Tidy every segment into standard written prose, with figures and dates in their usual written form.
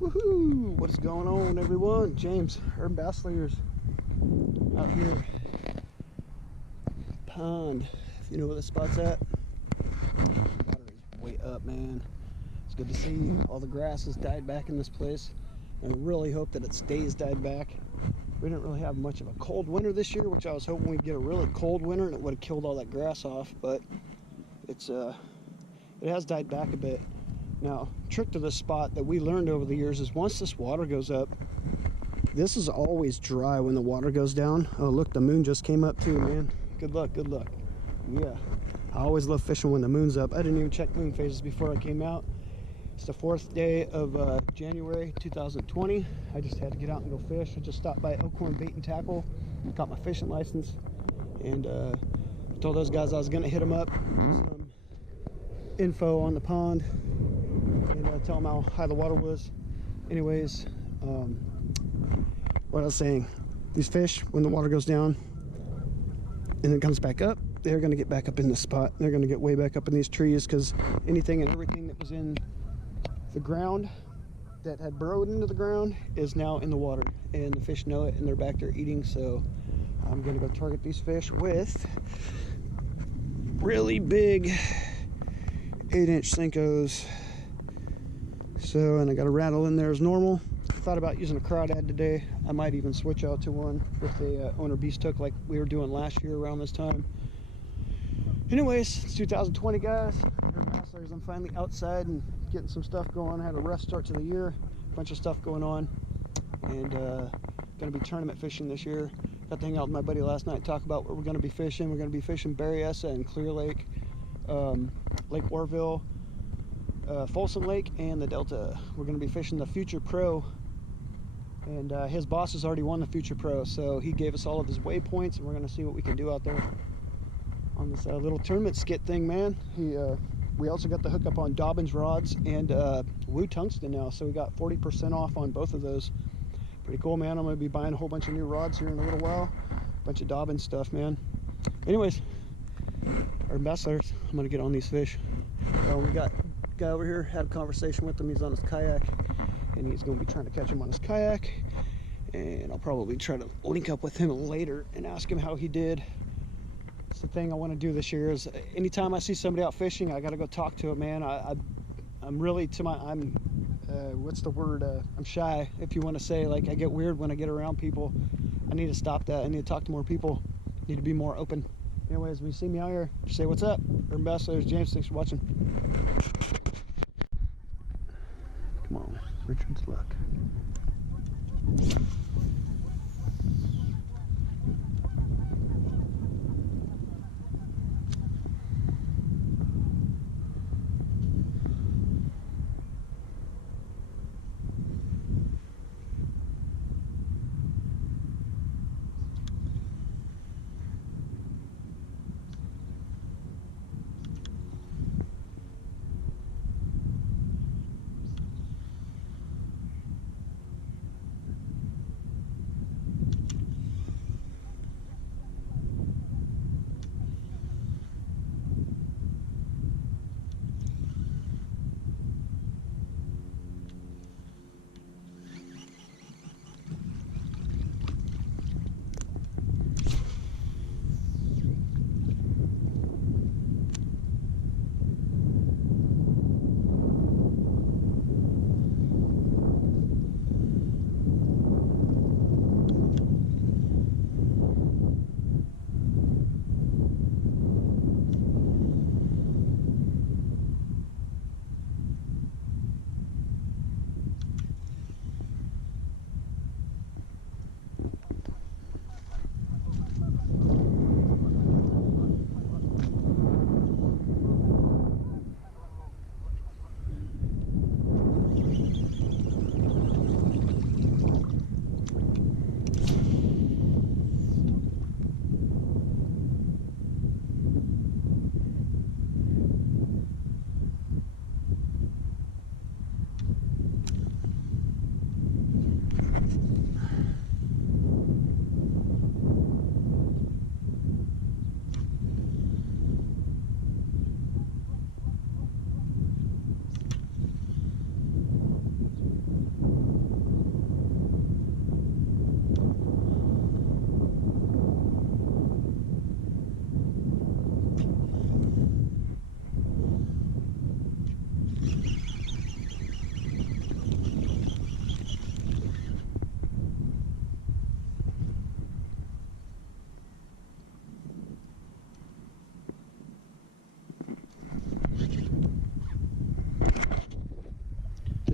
Woohoo! What is going on, everyone? James, Urban Bass out here. Pond. If you know where the spot's at. Water is way up, man. It's good to see all the grass has died back in this place. And I really hope that it stays died back. We didn't really have much of a cold winter this year, which I was hoping we'd get a really cold winter and it would have killed all that grass off, but it has died back a bit. Now, trick to this spot that we learned over the years is once this water goes up, this is always dry when the water goes down. Oh, look, the moon just came up too, man. Good luck, good luck. Yeah, I always love fishing when the moon's up. I didn't even check moon phases before I came out. It's the 4th day of January 2020. I just had to get out and go fish. I just stopped by Elkhorn Bait and Tackle, got my fishing license, and told those guys I was gonna hit them up, some info on the pond, and tell them how high the water was. Anyways, what I was saying, these fish, when the water goes down and it comes back up, they're going to get back up in this spot. They're going to get way back up in these trees because anything and everything that was in the ground that had burrowed into the ground is now in the water, and the fish know it and they're back there eating. So I'm going to go target these fish with really big 8-inch Senkos. So, and I got a rattle in there as normal. Thought about using a crawdad today. I might even switch out to one with a owner beast hook like we were doing last year around this time. Anyways, it's 2020, guys. I'm finally outside and getting some stuff going. I had a rough start to the year, a bunch of stuff going on, and gonna be tournament fishing this year. Got to hang out with my buddy last night, talk about what we're gonna be fishing. We're gonna be fishing Berryessa and Clear Lake, Lake Orville, Folsom Lake, and the Delta. We're gonna be fishing the Future Pro, and his boss has already won the Future Pro, so he gave us all of his waypoints, and we're gonna see what we can do out there on this little tournament skit thing, man. We also got the hookup on Dobbins rods and Woo Tungsten now, so we got 40% off on both of those. Pretty cool, man. I'm gonna be buying a whole bunch of new rods here in a little while. Bunch of Dobbins stuff, man. Anyways, our ambassadors, I'm gonna get on these fish. We got a guy over here, had a conversation with him. He's on his kayak, and he's gonna be trying to catch him on his kayak. And I'll probably try to link up with him later and ask him how he did. It's the thing I want to do this year is anytime I see somebody out fishing, I got to go talk to him, man. I'm really what's the word? I'm shy, if you want to say. Like, I get weird when I get around people. I need to stop that. I need to talk to more people. I need to be more open. Anyways, when you see me out here, just say what's up. Urban Bass, James. Thanks for watching. Come on, Richard's luck.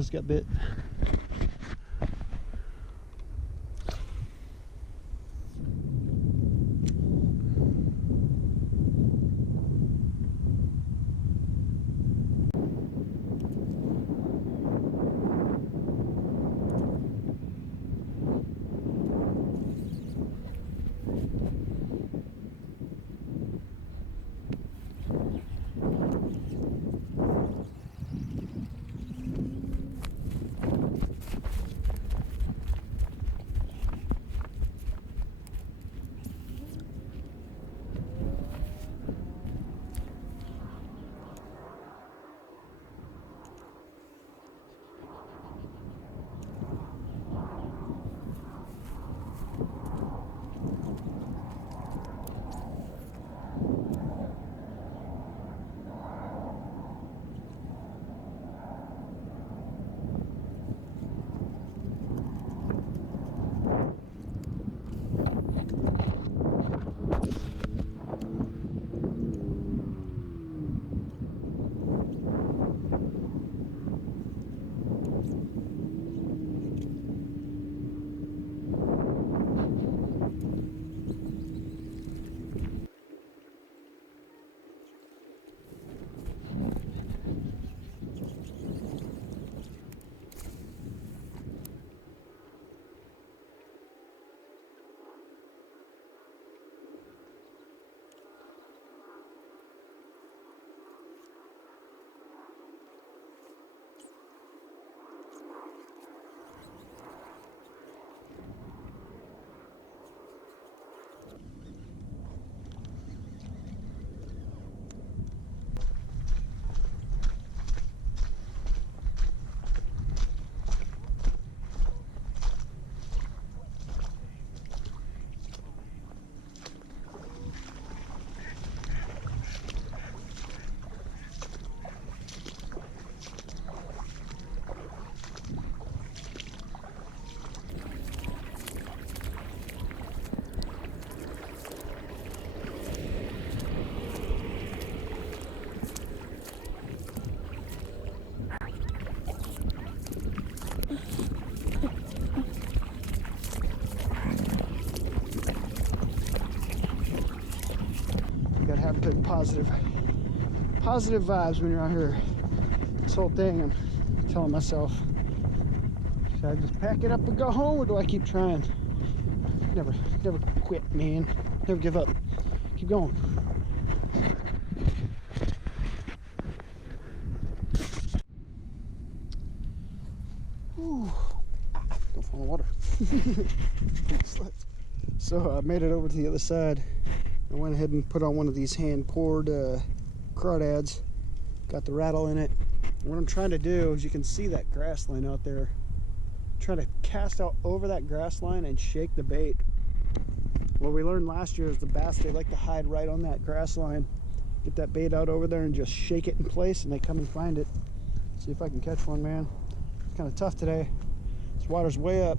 just got bit. You gotta have good positive vibes when you're out here. This whole thing, I'm telling myself, should I just pack it up and go home, or do I keep trying? Never quit, man. Never give up. Keep going. Whew. Don't fall in the water. So I made it over to the other side. I went ahead and put on one of these hand-poured crawdads. Got the rattle in it. What I'm trying to do is, you can see that grass line out there. Try to cast out over that grass line and shake the bait. What we learned last year is the bass, they like to hide right on that grass line. Get that bait out over there and just shake it in place, and they come and find it. See if I can catch one, man. It's kind of tough today. This water's way up.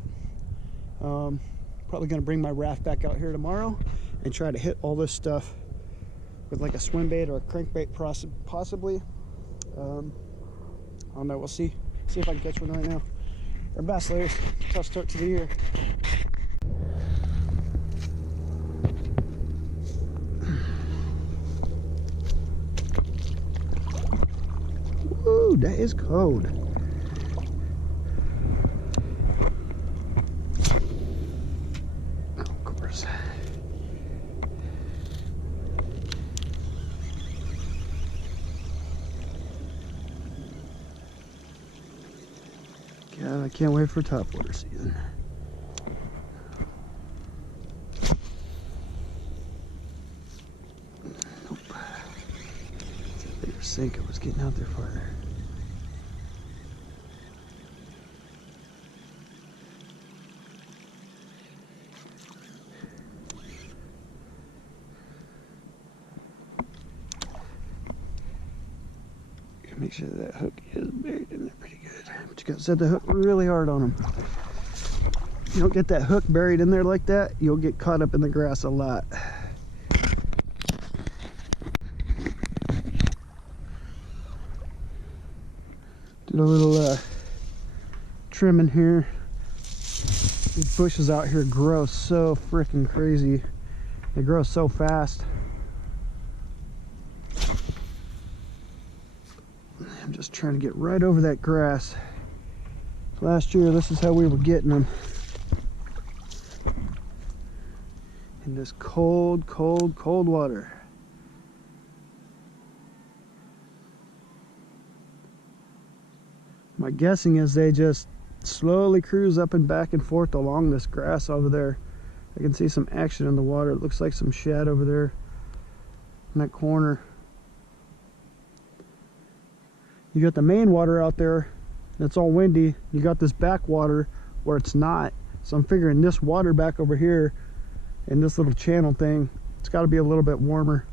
Probably gonna bring my raft back out here tomorrow and try to hit all this stuff with like a swim bait or a crankbait possibly. I don't know, we'll see if I can catch one right now. Our bass layers, tough start to the year. Woo, that is cold. Of course. God, I can't wait for topwater season. Nope. That bigger sinker was getting out there farther. Make sure that hook is buried in there pretty good. But you gotta set the hook really hard on them. If you don't get that hook buried in there like that, you'll get caught up in the grass a lot. Did a little trimming here. These bushes out here grow so freaking crazy. They grow so fast. I'm just trying to get right over that grass. Last year, this is how we were getting them. In this cold, cold, cold water. My guessing is they just slowly cruise up and back and forth along this grass over there. I can see some action in the water. It looks like some shad over there in that corner. You got the main water out there, it's all windy. You got this backwater where it's not. So I'm figuring this water back over here in this little channel thing, it's got to be a little bit warmer.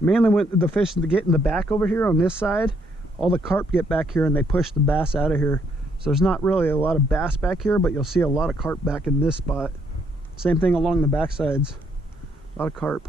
Mainly when the fish get in the back over here on this side, all the carp get back here and they push the bass out of here. So there's not really a lot of bass back here, but you'll see a lot of carp back in this spot. Same thing along the back sides, a lot of carp.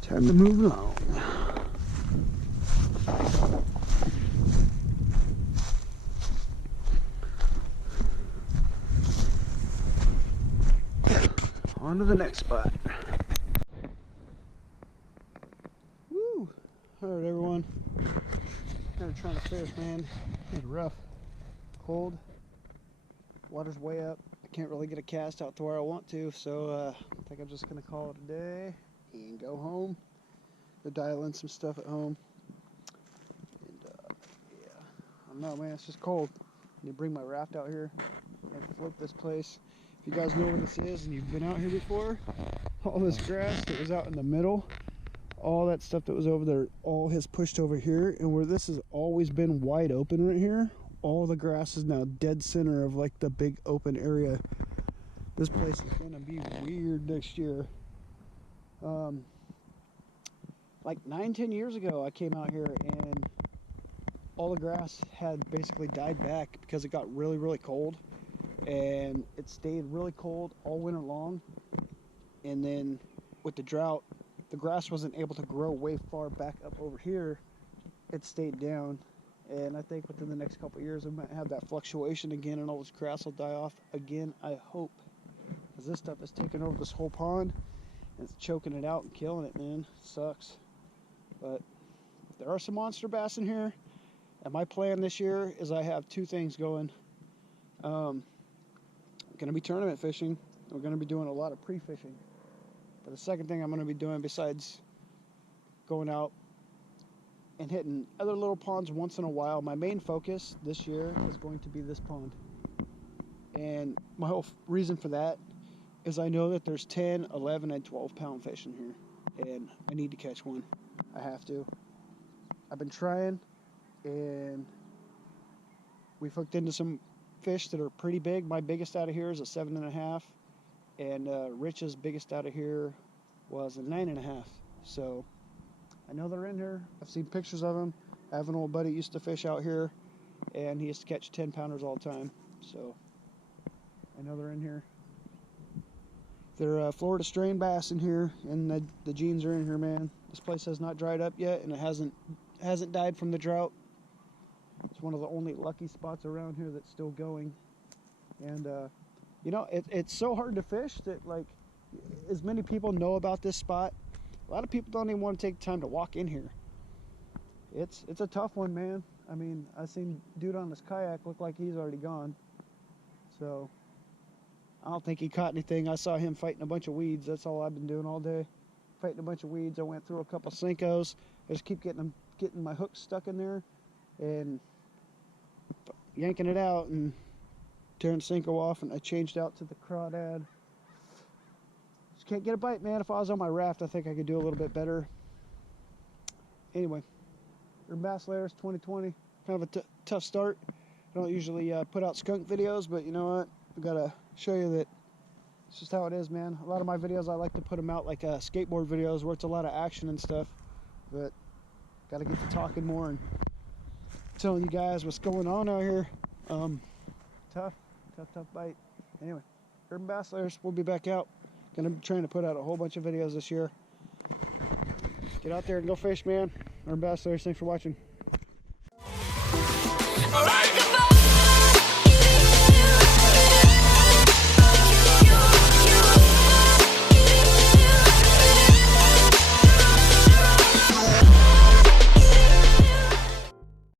Time to move along. On to the next spot. Woo! Alright everyone. Kind of trying to fish, man. It's rough. Cold. Water's way up. I can't really get a cast out to where I want to, so I think I'm just gonna call it a day and go home. Go dial in some stuff at home. And yeah, I don't know, man, it's just cold. I need to bring my raft out here and float this place. If you guys know where this is and you've been out here before, all this grass that was out in the middle, all that stuff that was over there, all has pushed over here, and where this has always been wide open right here, all the grass is now dead center of like the big open area. This place is gonna be weird next year. Like 9-10 years ago I came out here and all the grass had basically died back because it got really cold, and it stayed really cold all winter long, and then with the drought the grass wasn't able to grow way far back up over here. It stayed down, and I think within the next couple of years we might have that fluctuation again and all this grass will die off again, I hope, because this stuff is taking over this whole pond and it's choking it out and killing it, man. It sucks. But there are some monster bass in here, and my plan this year is I have two things going. I'm going to be tournament fishing. We're going to be doing a lot of pre-fishing. But the second thing I'm going to be doing, besides going out and hitting other little ponds once in a while, my main focus this year is going to be this pond. And my whole reason for that is I know that there's 10, 11, and 12 pound fish in here, and I need to catch one. I have to. I've been trying, and we've hooked into some fish that are pretty big. My biggest out of here is a 7.5, and Rich's biggest out of here was a 9.5. So I know they're in here. I've seen pictures of them. I have an old buddy used to fish out here, and he used to catch 10 pounders all the time. So I know they're in here. They're Florida strain bass in here, and the jeans are in here, man. This place has not dried up yet, and it hasn't died from the drought. It's one of the only lucky spots around here that's still going. And you know, it's so hard to fish that, like, as many people know about this spot, a lot of people don't even want to take the time to walk in here. It's a tough one, man. I mean, I seen dude on this kayak look like he's already gone. So I don't think he caught anything. I saw him fighting a bunch of weeds. That's all I've been doing all day. Fighting a bunch of weeds. I went through a couple Senkos. I just keep getting my hook stuck in there and yanking it out and tearing Senko off, and I changed out to the crawdad. Just can't get a bite, man. If I was on my raft, I think I could do a little bit better. Anyway, Urban Bass Layers 2020. Kind of a tough start. I don't usually put out skunk videos, but you know what? I've got to show you that it's just how it is, man. A lot of my videos, I like to put them out like skateboard videos where it's a lot of action and stuff, but got to get to talking more and telling you guys what's going on out here. Tough bite. Anyway, Urban Bass Layers, we'll be back out. Gonna be trying to put out a whole bunch of videos this year. Get out there and go fish, man. Urban Bass Layers, thanks for watching.